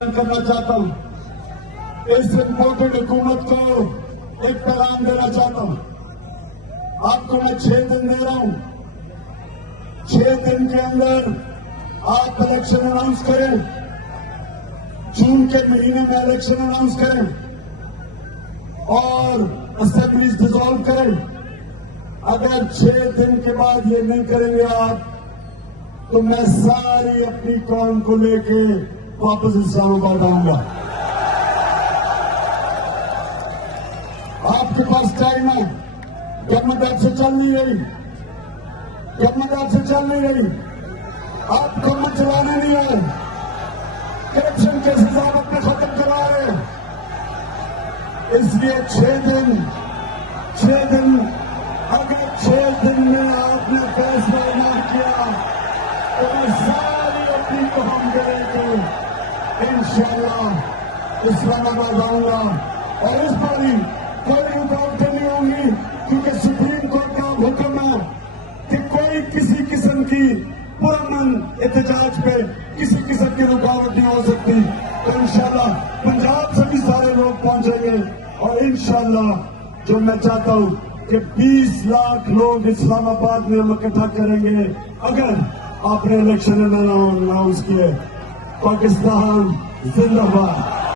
करना चाहता हूं। इस इम्पोर्टेड हुकूमत को एक पैगाम देना चाहता हूं। आपको मैं 6 दिन दे रहा हूं। 6 दिन के अंदर आप इलेक्शन अनाउंस करें। जून के महीने में इलेक्शन अनाउंस करें और असेंबलीज डिसॉल्व करें। अगर 6 दिन के बाद ये नहीं करेंगे आप, तो मैं सारी अपनी कौम को लेके वापस इस्लामाबाद आऊंगा। आपके पास टाइम है। गवर्नमेंट आपसे चल नहीं रही, गवर्नमेंट आपसे चल नहीं रही। आप गवर्नमेंट चलाने नहीं आए। करप्शन के हिसाब अपने खत्म करवा रहे हैं। इसलिए 6 दिन अगर 6 दिन में आपने फैसला ना किया तो मैं सारी अपनी कौम के लेकर इंशाअल्लाह इस्लामाबाद आऊंगा। और इस बारी कोई रुकावटें नहीं होंगी, क्योंकि सुप्रीम कोर्ट का हुक्म है कि कोई किसी किस्म की पुरअमन एहतजाज पे किसी किस्म की रुकावट नहीं हो सकती। तो इंशाअल्लाह पंजाब से भी सारे लोग पहुंचेंगे और इंशाअल्लाह जो मैं चाहता हूं कि 20 लाख लोग इस्लामाबाद में हम इकट्ठा करेंगे अगर आपने इलेक्शन अनाउंस किए। पाकिस्तान जिंदाबाद।